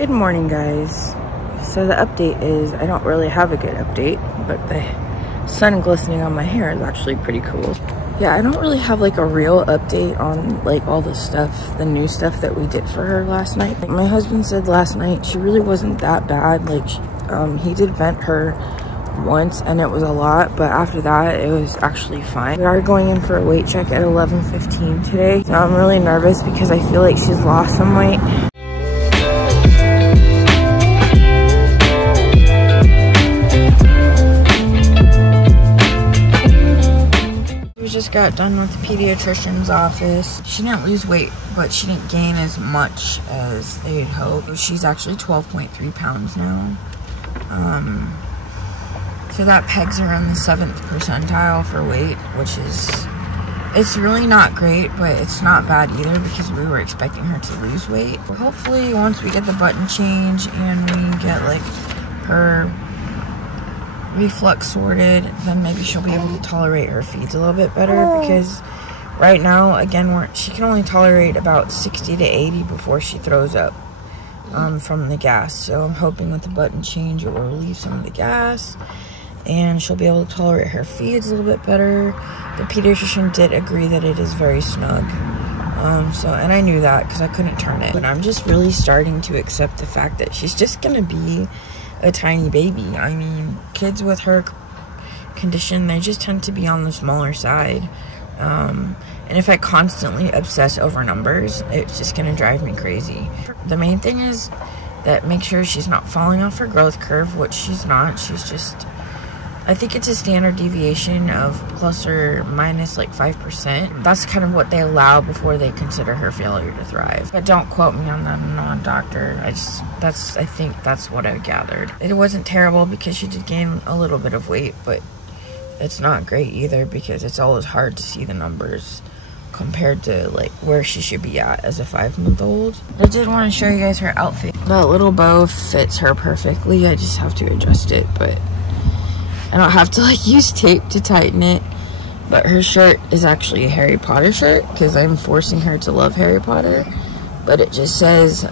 Good morning, guys. So the update is, I don't really have a good update, but the sun glistening on my hair is actually pretty cool. Yeah, I don't really have like a real update on like all the stuff, the new stuff that we did for her last night. Like my husband said last night, she really wasn't that bad. Like he did vent her once and it was a lot, but after that it was actually fine. We are going in for a weight check at 11:15 today. So I'm really nervous because I feel like she's lost some weight. Just got done with the pediatrician's office. She didn't lose weight, but she didn't gain as much as they'd hoped. She's actually 12.3 pounds now. So that pegs her in the 7th percentile for weight, which is, it's really not great, but it's not bad either because we were expecting her to lose weight. Hopefully once we get the button change and we get like her reflux sorted, then maybe she'll be able to tolerate her feeds a little bit better, because right now, again, she can only tolerate about 60 to 80 before she throws up from the gas. So I'm hoping with the button change it will relieve some of the gas and she'll be able to tolerate her feeds a little bit better. The pediatrician did agree that it is very snug. And I knew that because I couldn't turn it. But I'm just really starting to accept the fact that she's just gonna be a tiny baby. I mean, kids with her condition, they just tend to be on the smaller side. And if I constantly obsess over numbers, it's just gonna drive me crazy. The main thing is that make sure she's not falling off her growth curve, which she's not. She's just, I think it's a standard deviation of plus or minus like 5%. That's kind of what they allow before they consider her failure to thrive. But don't quote me on that, I'm not a doctor. I think that's what I gathered. It wasn't terrible because she did gain a little bit of weight, but it's not great either because it's always hard to see the numbers compared to like where she should be at as a 5-month-old. I did want to show you guys her outfit. That little bow fits her perfectly. I just have to adjust it, but I don't have to like use tape to tighten it. But her shirt is actually a Harry Potter shirt because I'm forcing her to love Harry Potter. But it just says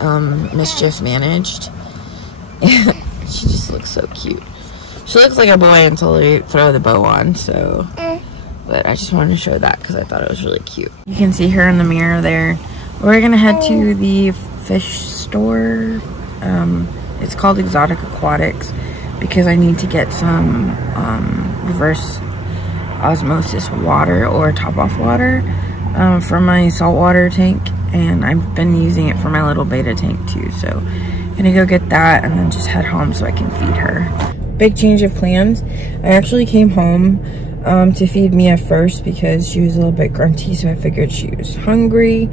mischief managed. She just looks so cute. She looks like a boy until they throw the bow on, so. But I just wanted to show that because I thought it was really cute. You can see her in the mirror there. We're gonna head to the fish store. It's called Exotic Aquatics because I need to get some reverse osmosis water or top off water for my saltwater tank, and I've been using it for my little beta tank too. So I'm gonna go get that and then just head home so I can feed her. Big change of plans. I actually came home to feed Mia first because she was a little bit grunty, so I figured she was hungry.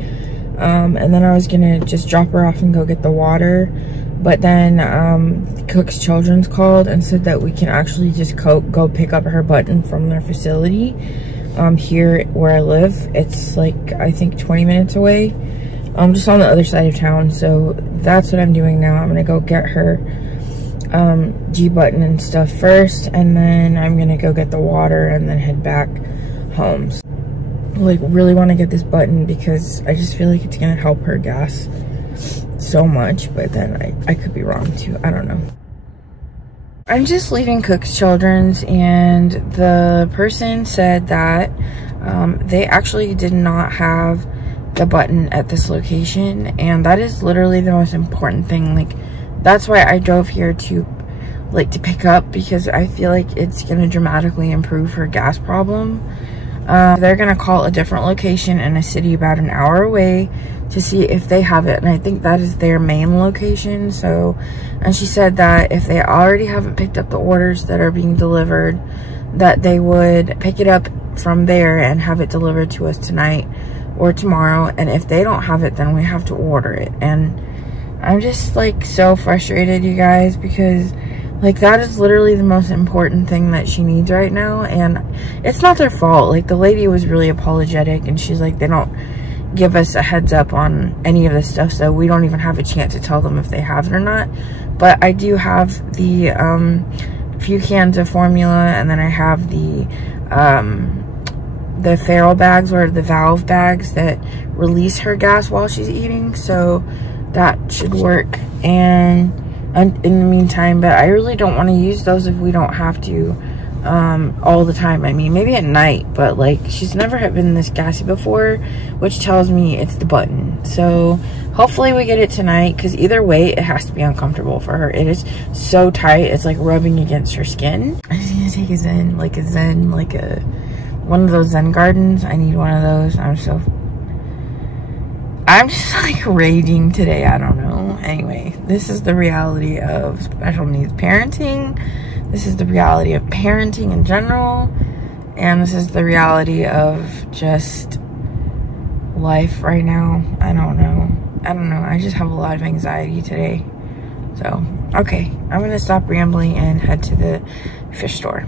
And then I was gonna just drop her off and go get the water. But then Cook's Children's called and said that we can actually just go pick up her button from their facility here where I live. It's like, I think 20 minutes away. Just on the other side of town. So that's what I'm doing now. I'm gonna go get her G button and stuff first, and then I'm gonna go get the water and then head back home. So, like, really want to get this button because I just feel like it's gonna help her gas so much, but then I could be wrong too. I don't know. I'm just leaving Cook's Children's, and the person said that they actually did not have the button at this location, and that is literally the most important thing. Like, that's why I drove here to pick up, because I feel like it's gonna dramatically improve her gas problem. They're gonna call a different location in a city about an hour away to see if they have it, and I think that is their main location. So, and she said that if they already haven't picked up the orders that are being delivered, that they would pick it up from there and have it delivered to us tonight or tomorrow, and if they don't have it, then we have to order it. And I'm just like so frustrated, you guys, because like that is literally the most important thing that she needs right now, and it's not their fault. Like, the lady was really apologetic, and she's like, they don't give us a heads up on any of this stuff, so we don't even have a chance to tell them if they have it or not. But I do have the few cans of formula, and then I have the feral bags, or the valve bags that release her gas while she's eating. So that should work. And in the meantime, but I really don't want to use those if we don't have to all the time. I mean, maybe at night, but like she's never been this gassy before, which tells me it's the button. So hopefully we get it tonight, because either way it has to be uncomfortable for her. It is so tight, it's like rubbing against her skin. I'm just gonna take a zen, like one of those Zen gardens. I need one of those. I'm just like raging today. I don't know. Anyway, this is the reality of special needs parenting. This is the reality of parenting in general. And this is the reality of just life right now. I don't know. I just have a lot of anxiety today. So, okay. I'm going to stop rambling and head to the fish store.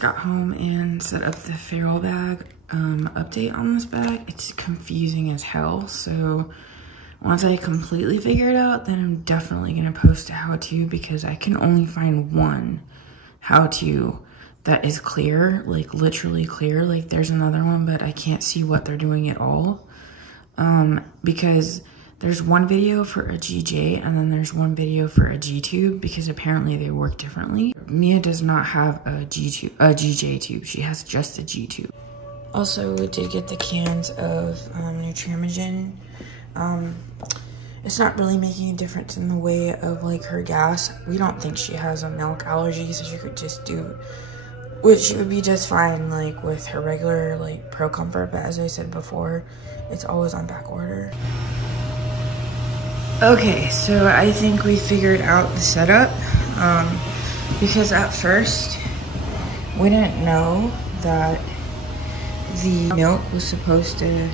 Got home and set up the feral bag update on this bag. It's confusing as hell, so once I completely figure it out, then I'm definitely gonna post a how-to, because I can only find one how-to that is clear, like literally clear. Like there's another one, but I can't see what they're doing at all, because there's one video for a GJ and then there's one video for a G-tube, because apparently they work differently. Mia does not have a GJ tube. She has just a G-tube. Also, we did get the cans of Nutramigen. It's not really making a difference in the way of like her gas. We don't think she has a milk allergy, so she could just do, which would be just fine like with her regular like Pro Comfort, but as I said before, it's always on back order. Okay, so I think we figured out the setup, because at first we didn't know that the milk was supposed to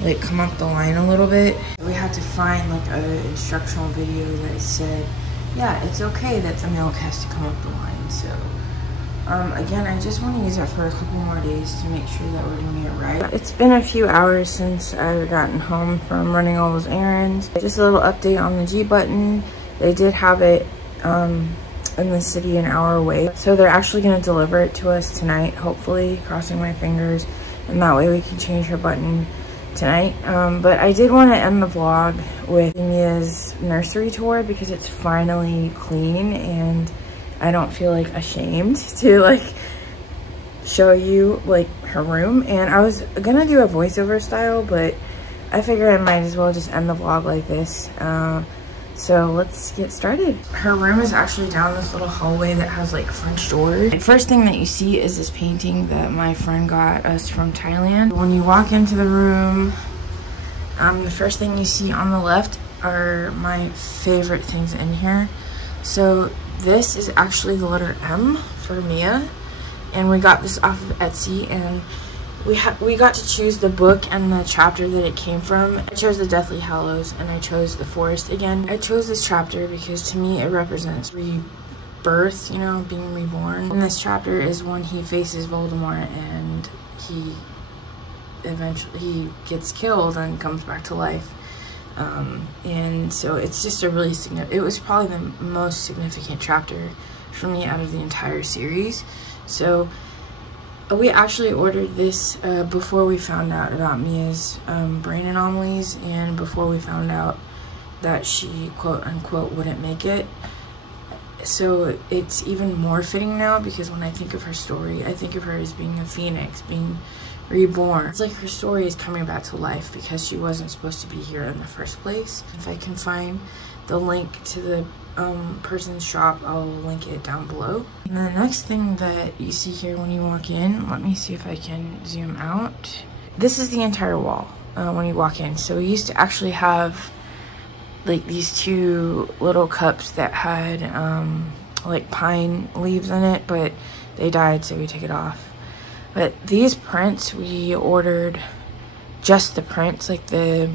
like come up the line a little bit. We had to find like an instructional video that said, yeah, it's okay that the milk has to come up the line. So again, I just want to use it for a couple more days to make sure that we're doing it right. It's been a few hours since I've gotten home from running all those errands. Just a little update on the G button. They did have it in the city an hour away, so they're actually going to deliver it to us tonight, hopefully, crossing my fingers, and that way we can change her button tonight. But I did want to end the vlog with Mia's nursery tour, because it's finally clean and I don't feel like ashamed to like show you like her room. And I was gonna do a voiceover style, but I figured I might as well just end the vlog like this. So let's get started. Her room is actually down this little hallway that has like French doors. The first thing that you see is this painting that my friend got us from Thailand. When you walk into the room, the first thing you see on the left are my favorite things in here. So this is actually the letter M for Mia, and we got this off of Etsy, and we got to choose the book and the chapter that it came from. I chose the Deathly Hallows, and I chose the Forest again. I chose this chapter because to me it represents rebirth, you know, being reborn. And this chapter is when he faces Voldemort and he eventually gets killed and comes back to life. And so it's just a really significant, it was probably the most significant chapter for me out of the entire series. So we actually ordered this before we found out about Mia's brain anomalies, and before we found out that she quote unquote wouldn't make it. So it's even more fitting now, because when I think of her story, I think of her as being a phoenix, being reborn. It's like her story is coming back to life because she wasn't supposed to be here in the first place. If I can find the link to the person's shop, I'll link it down below. And the next thing that you see here when you walk in, let me see if I can zoom out. This is the entire wall when you walk in. So we used to actually have like these two little cups that had like pine leaves in it, but they died, so we took it off. But these prints, we ordered just the prints, like the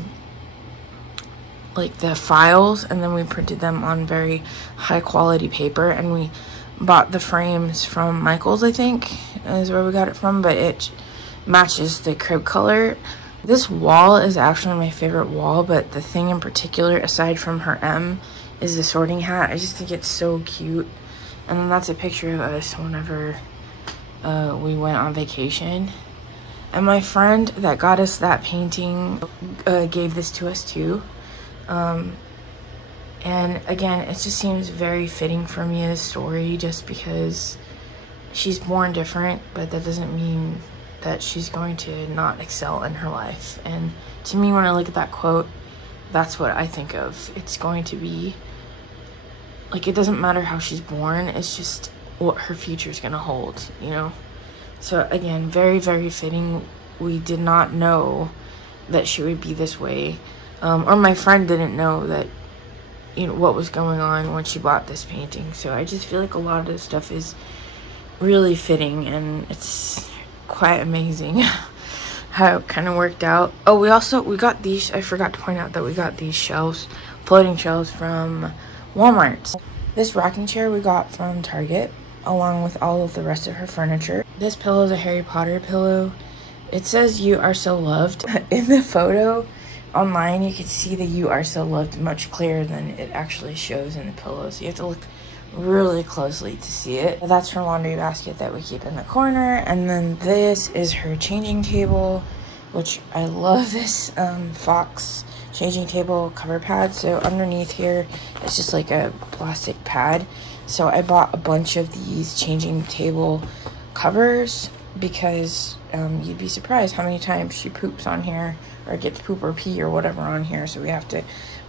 files, and then we printed them on very high quality paper, and we bought the frames from Michael's, I think is where we got it from, but it matches the crib color. This wall is actually my favorite wall, but the thing in particular, aside from her M, is the sorting hat. I just think it's so cute. And then that's a picture of us whenever we went on vacation. And my friend that got us that painting gave this to us too. And again, it just seems very fitting for me as a story, just because she's born different, but that doesn't mean that she's going to not excel in her life. And to me, when I look at that quote, that's what I think of. It's going to be like, it doesn't matter how she's born, it's just what her future is going to hold, you know? So again, very, very fitting. We did not know that she would be this way. Or my friend didn't know that, you know, what was going on when she bought this painting. So I just feel like a lot of this stuff is really fitting, and it's quite amazing how it kind of worked out. Oh, we got these, I forgot to point out that we got these shelves, floating shelves from Walmart. This rocking chair we got from Target, along with all of the rest of her furniture. This pillow is a Harry Potter pillow. It says "You are so loved." In the photo online, you can see the "You are so loved" much clearer than it actually shows in the pillow. So you have to look really closely to see it. That's her laundry basket that we keep in the corner. And then this is her changing table, which I love this Fox changing table cover pad. So underneath here, it's just like a plastic pad. So I bought a bunch of these changing table covers because you'd be surprised how many times she poops on here, or gets poop or pee or whatever on here, so we have to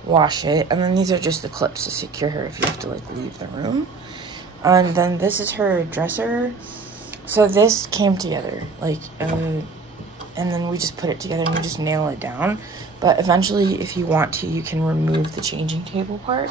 wash it. And then these are just the clips to secure her if you have to like leave the room. And then this is her dresser. So this came together like and then we just put it together and we just nail it down. But eventually, if you want to, you can remove the changing table part.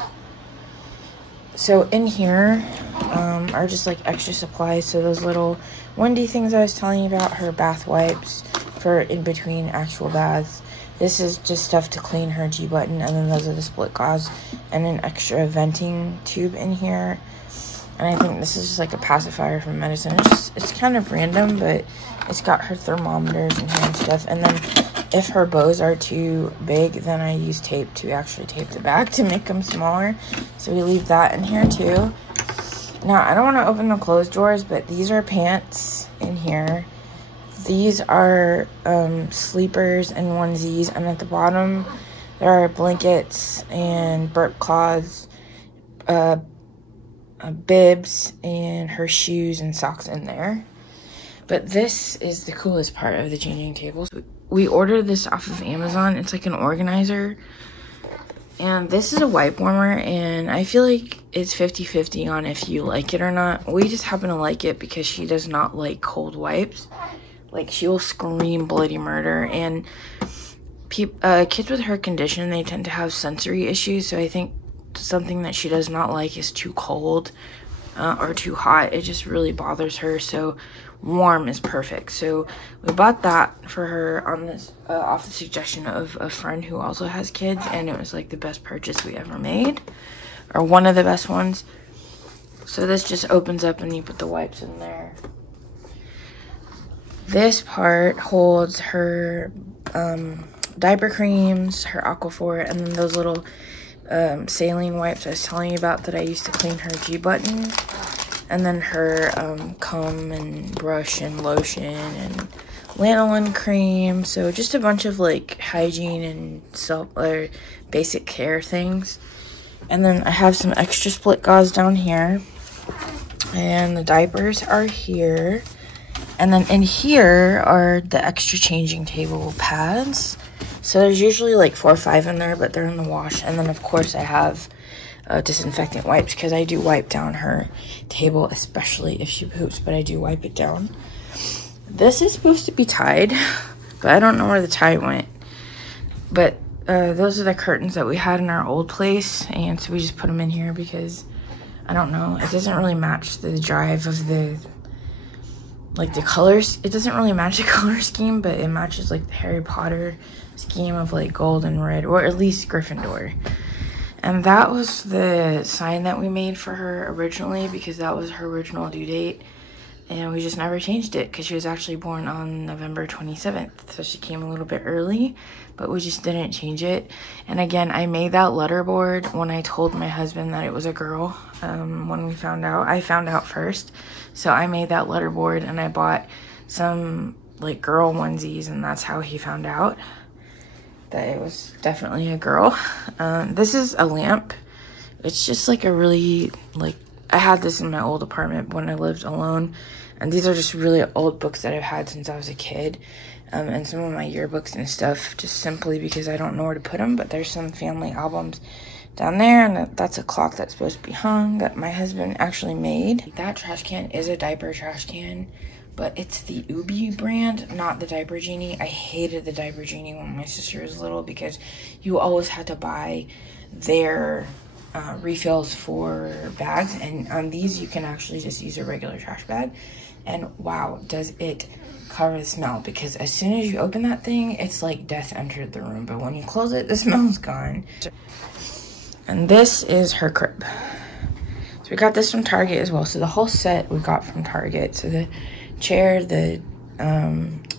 So in here are just like extra supplies. So those little windy things I was telling you about, her bath wipes for in between actual baths. This is just stuff to clean her G button, and then those are the split gauze and an extra venting tube in here. And I think this is just like a pacifier for medicine. It's kind of random, but it's got her thermometers in here and stuff. And then if her bows are too big, then I use tape to actually tape the back to make them smaller. So we leave that in here too. Now, I don't want to open the clothes drawers, but these are pants in here. These are sleepers and onesies, and at the bottom there are blankets and burp cloths, bibs, and her shoes and socks in there. But this is the coolest part of the changing tables. We ordered this off of Amazon. It's like an organizer. And this is a wipe warmer, and I feel like it's 50-50 on if you like it or not. We just happen to like it because she does not like cold wipes. Like, she will scream bloody murder. And kids with her condition, they tend to have sensory issues. So I think something that she does not like is too cold or too hot. It just really bothers her. So warm is perfect. So we bought that for her on this off the suggestion of a friend who also has kids, and it was like the best purchase we ever made, or one of the best ones. So this just opens up and you put the wipes in there. This part holds her diaper creams, her Aquaphor, and then those little saline wipes I was telling you about that I used to clean her G button. And then her comb and brush and lotion and lanolin cream. So just a bunch of like hygiene and basic care things. And then I have some extra split gauze down here. And the diapers are here. And then in here are the extra changing table pads. So there's usually like 4 or 5 in there, but they're in the wash. And then of course I have disinfectant wipes, because I do wipe down her table, especially if she poops, but I do wipe it down. This is supposed to be tied, but I don't know where the tie went. But those are the curtains that we had in our old place, and so we just put them in here because, I don't know, it doesn't really match the drive of the, like the colors. It doesn't really match the color scheme, but it matches like the Harry Potter scheme of like gold and red, or at least Gryffindor. And that was the sign that we made for her originally, because that was her original due date. and we just never changed it because she was actually born on November 27th. So she came a little bit early, but we just didn't change it. And again, I made that letter board when I told my husband that it was a girl. When we found out, I found out first. So I made that letter board and I bought some like girl onesies, and that's how he found out that it was definitely a girl. This is a lamp. It's just like a really, like, I had this in my old apartment when I lived alone, and these are just really old books that I've had since I was a kid, and some of my yearbooks and stuff, just simply because I don't know where to put them. But there's some family albums down there, and that's a clock that's supposed to be hung that my husband actually made. That trash can is a diaper trash can, but it's the Ubi brand, not the Diaper Genie. I hated the Diaper Genie when my sister was little because you always had to buy their refills for bags, and on these you can actually just use a regular trash bag, and wow, does it cover the smell, because as soon as you open that thing, it's like death entered the room, but when you close it, the smell's gone. And this is her crib. So we got this from Target as well. So the whole set we got from Target. So the chair, the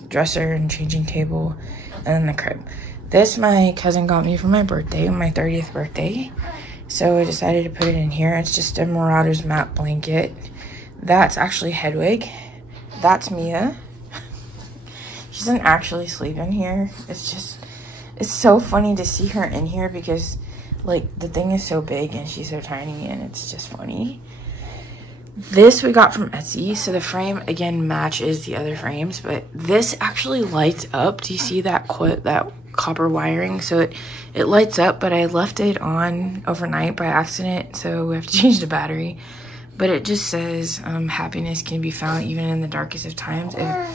dresser and changing table, and then the crib. This my cousin got me for my birthday, my 30th birthday. So I decided to put it in here. It's just a Marauders map blanket. That's actually Hedwig. That's Mia. She doesn't actually sleep in here. It's so funny to see her in here because like the thing is so big and she's so tiny, and it's just funny. This we got from Etsy. So the frame again matches the other frames, but this actually lights up. Do you see that copper wiring? So it lights up, but I left it on overnight by accident, so we have to change the battery. But it just says happiness can be found even in the darkest of times if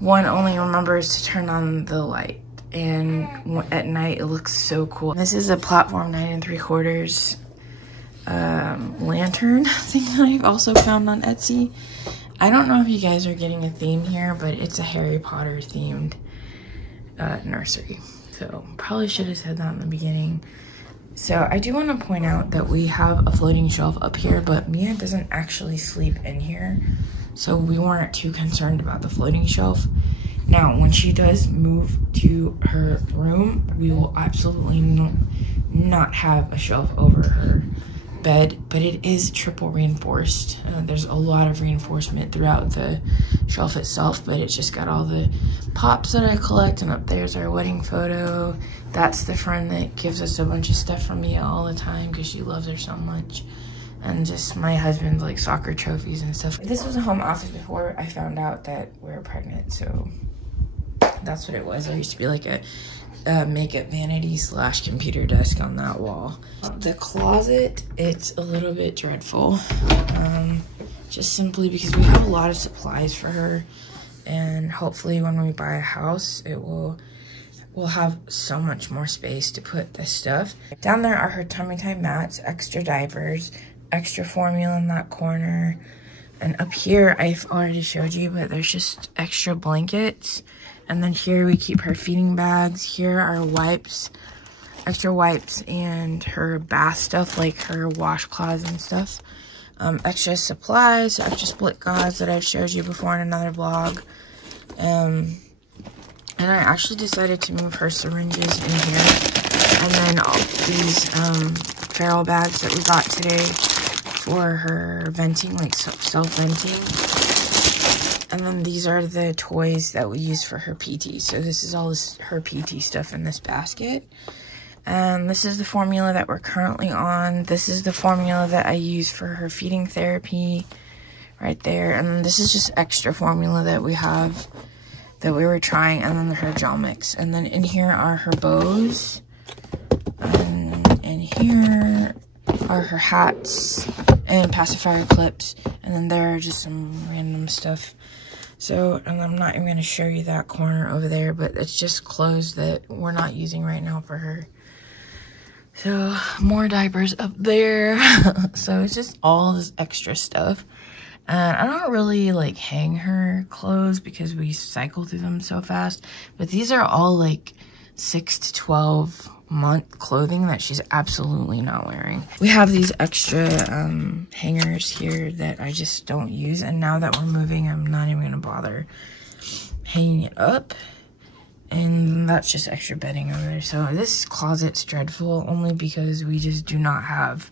one only remembers to turn on the light. And at night it looks so cool. This is a platform 9 3/4 lantern thing that I've also found on Etsy. I don't know if you guys are getting a theme here, but it's a Harry Potter themed nursery. So probably should have said that in the beginning. So I do want to point out that we have a floating shelf up here, but Mia doesn't actually sleep in here, so we weren't too concerned about the floating shelf. Now, when she does move to her room, we will absolutely not have a shelf over her bed, but it is triple reinforced. There's a lot of reinforcement throughout the shelf itself, but it's just got all the pops that I collect, and up there's our wedding photo. That's the friend that gives us a bunch of stuff from Mia all the time because she loves her so much. And just my husband's like soccer trophies and stuff. This was a home office before I found out that we were pregnant, so that's what it was. There used to be like a makeup vanity / computer desk on that wall. The closet, it's a little bit dreadful, just simply because we have a lot of supplies for her, and hopefully when we buy a house we'll have so much more space to put this stuff. Down there are her tummy time mats, extra diapers, extra formula in that corner, and up here I've already showed you, but there's just extra blankets. And then here we keep her feeding bags. Here are wipes, extra wipes, and her bath stuff, like her washcloths and stuff. Extra supplies, extra split gauze that I've showed you before in another vlog. And I actually decided to move her syringes in here. And then all these feral bags that we got today for her venting, like self-venting. And then these are the toys that we use for her PT. So this is all her PT stuff in this basket. And this is the formula that we're currently on. This is the formula that I use for her feeding therapy right there. And this is just extra formula that we have that we were trying. And then her gel mix. And then in here are her bows. And in here are her hats and pacifier clips. And then there are just some random stuff. So, and I'm not even going to show you that corner over there, but it's just clothes that we're not using right now for her. So, more diapers up there. So, it's just all this extra stuff. And I don't really, like, hang her clothes because we cycle through them so fast. But these are all, like, 6 to 12 month clothing that she's absolutely not wearing. We have these extra hangers here that I just don't use, and now that we're moving, I'm not even gonna bother hanging it up. And that's just extra bedding over there. So this closet's dreadful only because we just do not have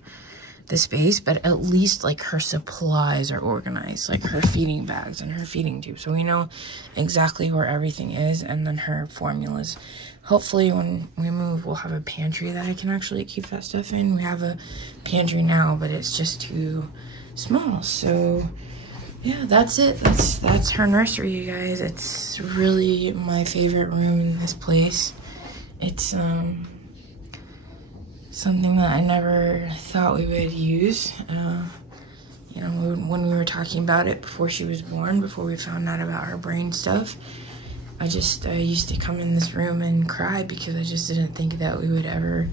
the space, but at least like her supplies are organized, like her feeding bags and her feeding tube. So we know exactly where everything is, and then her formulas. Hopefully when we move, we'll have a pantry that I can actually keep that stuff in. We have a pantry now, but it's just too small. So yeah, that's it. That's her nursery, you guys. It's really my favorite room in this place. It's something that I never thought we would use. You know, when we were talking about it before she was born, before we found out about her brain stuff, I used to come in this room and cry because I just didn't think that we would ever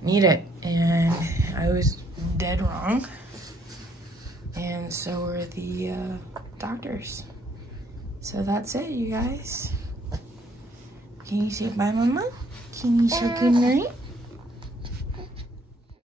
need it. And I was dead wrong. And so were the doctors. So that's it, you guys. Can you say bye, Mama? Can you say good night?